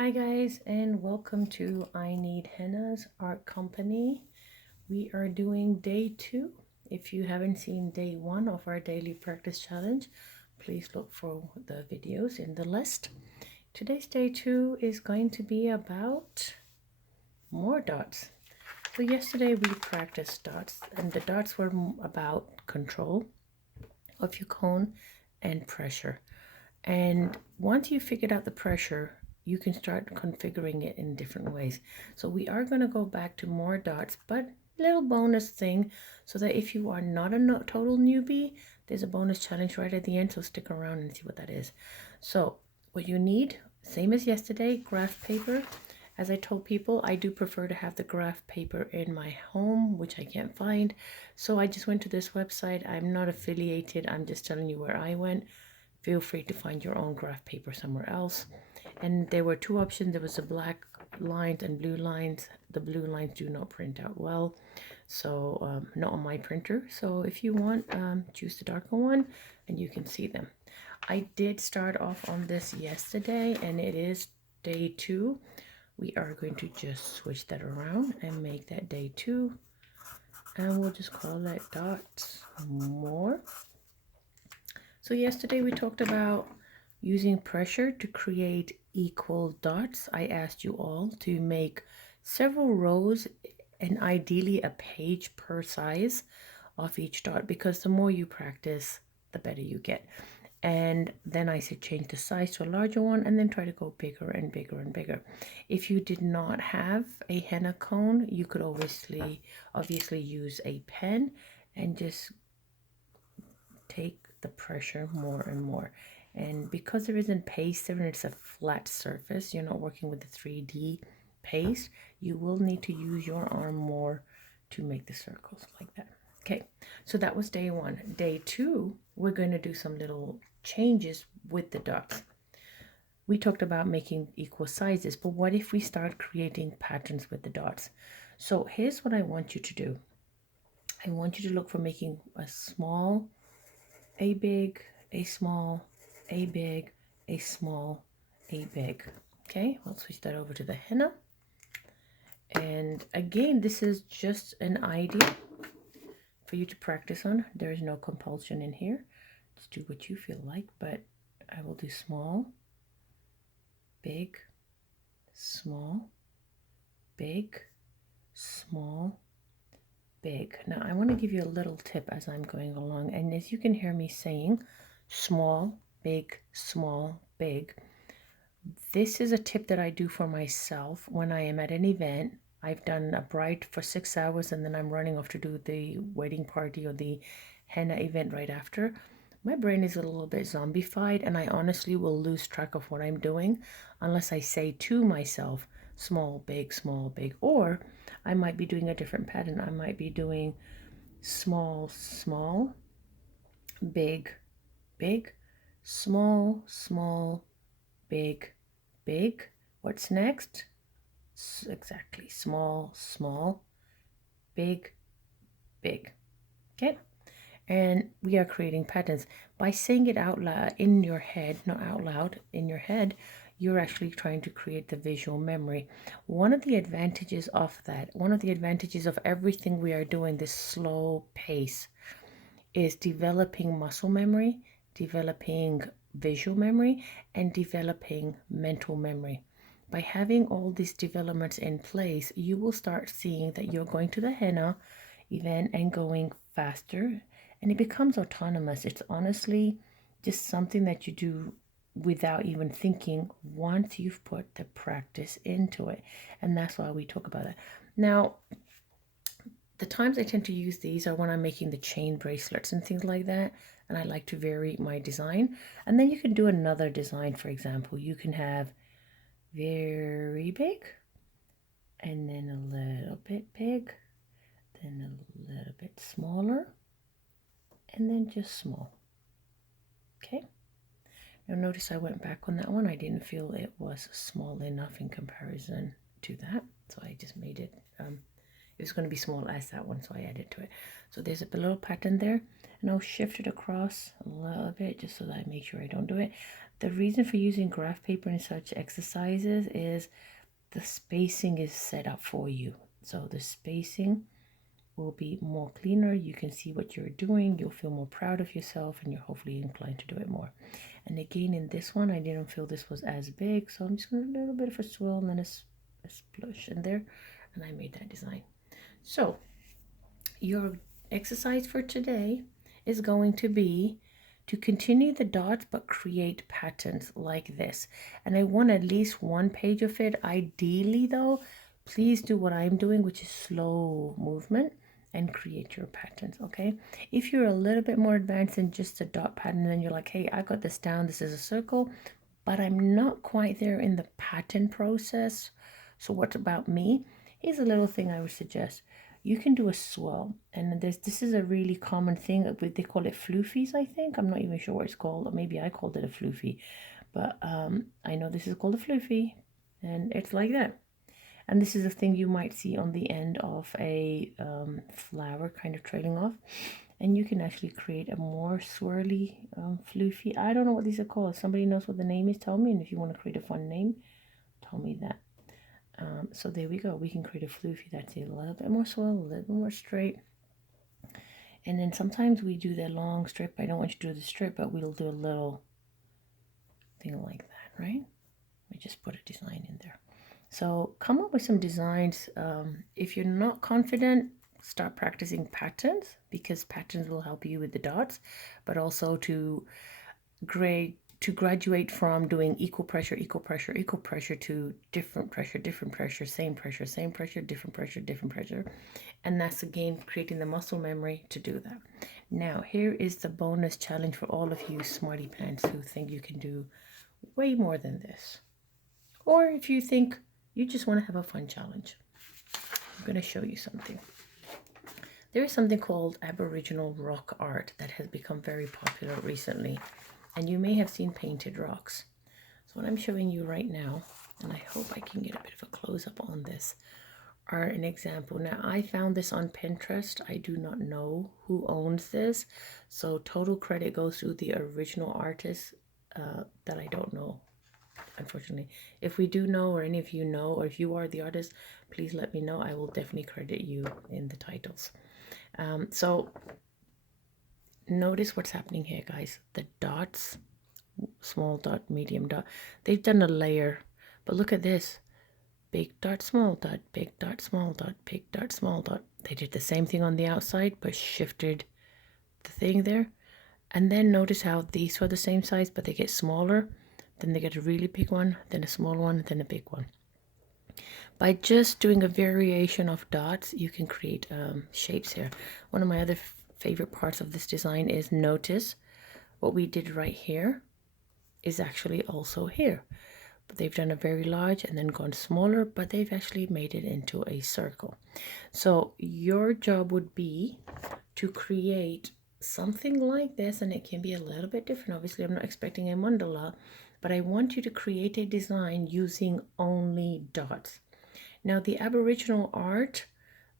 Hi guys, and welcome to I Need Henna's Art Company. We are doing day 2. If you haven't seen day 1 of our daily practice challenge, please look for the videos in the list. Today's day 2 is going to be about more dots. So yesterday we practiced dots, and the dots were about control of your cone and pressure. And once you figured out the pressure, you can start configuring it in different ways. So we are going to go back to more dots, but little bonus thing so that if you are not a total newbie, there's a bonus challenge right at the end. So stick around and see what that is. So what you need, same as yesterday, graph paper. As I told people, I do prefer to have the graph paper in my home, which I can't find. So I just went to this website. I'm not affiliated. I'm just telling you where I went. Feel free to find your own graph paper somewhere else. And there were two options. There was the black lines and blue lines. The blue lines do not print out well, so not on my printer. So if you want, choose the darker one and you can see them. I did start off on this yesterday, and it is day 2. We are going to just switch that around and make that day 2, and we'll just call that dots more. So yesterday we talked about using pressure to create equal dots. I asked you all to make several rows and ideally a page per size of each dot, because the more you practice, the better you get. And then I said change the size to a larger one and then try to go bigger and bigger and bigger. If you did not have a henna cone, you could obviously use a pen and just take the pressure more and more. And because there isn't paste there and it's a flat surface, you're not working with the 3D paste, you will need to use your arm more to make the circles like that. Okay, so that was day 1. Day 2, we're going to do some little changes with the dots. We talked about making equal sizes, but what if we start creating patterns with the dots? So here's what I want you to do. I want you to look for making a small, a big, a small, a big, a small, a big. Okay, we'll switch that over to the henna. And again, this is just an idea for you to practice on. There is no compulsion in here. Just do what you feel like, but I will do small, big, small, big, small, big. Now I want to give you a little tip as I'm going along, and as you can hear me saying small, big, small, big, this is a tip that I do for myself when I am at an event. I've done a bride for 6 hours and then I'm running off to do the wedding party or the henna event right after. My brain is a little bit zombified, and I honestly will lose track of what I'm doing unless I say to myself small, big, or I might be doing a different pattern. I might be doing small, small, big, big, small, small, big, big. What's next? Exactly. Small, small, big, big. Okay. And we are creating patterns by saying it out loud in your head, not out loud, in your head. You're actually trying to create the visual memory. One of the advantages of that, one of the advantages of everything we are doing, this slow pace, is developing muscle memory, developing visual memory, and developing mental memory. By having all these developments in place, you will start seeing that you're going to the henna event and going faster, and it becomes autonomous. It's honestly just something that you do without even thinking once you've put the practice into it. And that's why we talk about it. Now, the times I tend to use these are when I'm making the chain bracelets and things like that, and I like to vary my design. And then you can do another design. For example, you can have very big, and then a little bit big, then a little bit smaller, and then just small. Okay, now notice I went back on that one. I didn't feel it was small enough in comparison to that, so I just made it it was going to be small as that one, so I added to it. So there's a little pattern there, and I'll shift it across a little bit just so that I make sure I don't do it. The reason for using graph paper in such exercises is the spacing is set up for you. So the spacing will be more cleaner. You can see what you're doing. You'll feel more proud of yourself and you're hopefully inclined to do it more. And again, in this one, I didn't feel this was as big. So I'm just going to do a little bit of a swirl and then a splush in there. And I made that design. So your exercise for today is going to be to continue the dots but create patterns like this. And I want at least one page of it. Ideally though, please do what I'm doing, which is slow movement, and create your patterns. Okay, if you're a little bit more advanced than just a dot pattern, then you're like, hey, I got this down, this is a circle, but I'm not quite there in the pattern process. So what about me? Here's a little thing I would suggest. You can do a swirl, and this is a really common thing. They call it floofies, I think. I'm not even sure what it's called, or maybe I called it a floofie, but I know this is called a floofie, and it's like that. And this is a thing you might see on the end of a flower kind of trailing off. And you can actually create a more swirly floofy. I don't know what these are called. If somebody knows what the name is, tell me. And if you want to create a fun name, tell me that. So there we go. We can create a floofy that's a little bit more swirl, a little bit more straight. And then sometimes we do the long strip. I don't want you to do the strip, but we'll do a little thing like that, right? We just put a design in there. So come up with some designs. If you're not confident, start practicing patterns, because patterns will help you with the dots, but also to graduate from doing equal pressure to different pressure, same pressure, different pressure. And that's again creating the muscle memory to do that. Now here is the bonus challenge for all of you smarty pants who think you can do way more than this. Or if you think you just want to have a fun challenge, I'm going to show you something. There is something called Aboriginal rock art that has become very popular recently, and you may have seen painted rocks. So what I'm showing you right now, and I hope I can get a bit of a close-up on this, are an example. Now, I found this on Pinterest. I do not know who owns this, so total credit goes to the original artist that I don't know, unfortunately. If we do know, or any of you know, or if you are the artist, please let me know. I will definitely credit you in the titles. So notice what's happening here, guys. The dots, small dot, medium dot, they've done a layer, but look at this. Big dot, small dot, big dot, small dot, big dot, small dot. They did the same thing on the outside, but shifted the thing there. And then notice how these are the same size, but they get smaller. Then they get a really big one, then a small one, then a big one. By just doing a variation of dots, you can create shapes here. One of my other favorite parts of this design is notice what we did right here is actually also here. But they've done a very large and then gone smaller, but they've actually made it into a circle. So your job would be to create something like this, and it can be a little bit different. Obviously, I'm not expecting a mandala, but I want you to create a design using only dots. Now, the Aboriginal art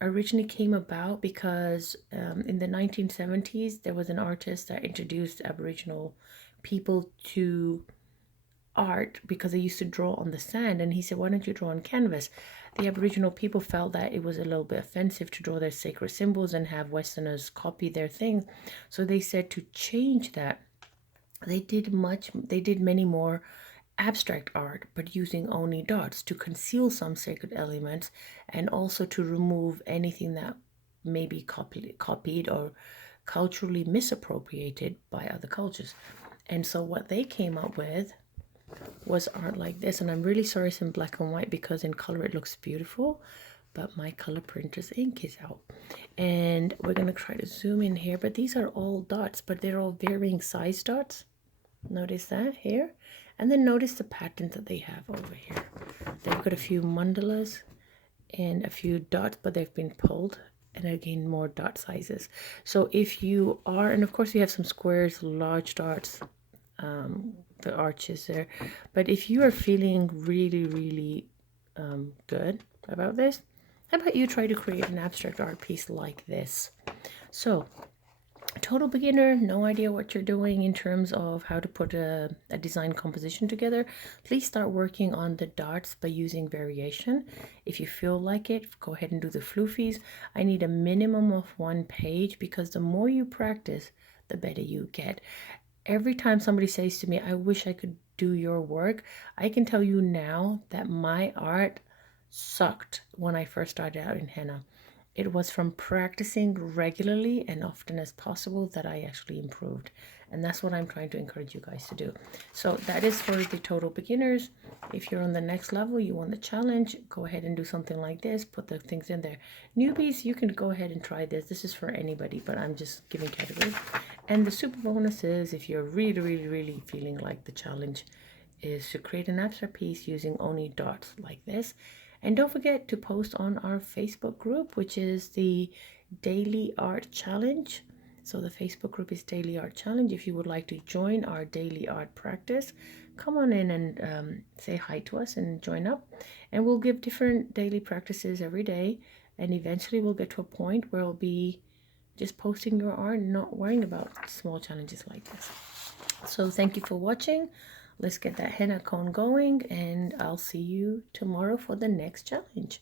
originally came about because in the 1970s, there was an artist that introduced Aboriginal people to art because they used to draw on the sand. And he said, why don't you draw on canvas? The Aboriginal people felt that it was a little bit offensive to draw their sacred symbols and have Westerners copy their things. So they said to change that, they did many more abstract art, but using only dots to conceal some sacred elements and also to remove anything that may be copied or culturally misappropriated by other cultures. And so what they came up with was art like this. And I'm really sorry it's in black and white because in color it looks beautiful, but my color printer's ink is out. And we're going to try to zoom in here, but these are all dots, but they're all varying size dots. Notice that here. And then notice the patterns that they have over here. They've got a few mandalas and a few dots, but they've been pulled, and again more dot sizes. So if you are, and of course we have some squares, large dots, the arches there, but if you are feeling really good about this, how about you try to create an abstract art piece like this? So total beginner, no idea what you're doing in terms of how to put a design composition together, please start working on the darts by using variation. If you feel like it, go ahead and do the floofies. I need a minimum of 1 page because the more you practice, the better you get. Every time somebody says to me, I wish I could do your work, I can tell you now that my art sucked when I first started out in henna. It was from practicing regularly and often as possible that I actually improved. And that's what I'm trying to encourage you guys to do. So that is for the total beginners. If you're on the next level, you want the challenge, go ahead and do something like this, put the things in there. Newbies, you can go ahead and try this. This is for anybody, but I'm just giving categories. And the super bonus is if you're really feeling like the challenge is to create an abstract piece using only dots like this. And don't forget to post on our Facebook group, which is the Daily Art Challenge. So the Facebook group is Daily Art Challenge. If you would like to join our daily art practice, come on in and say hi to us and join up. And we'll give different daily practices every day. And eventually we'll get to a point where we'll be just posting your art and not worrying about small challenges like this. So thank you for watching. Let's get that henna cone going, and I'll see you tomorrow for the next challenge.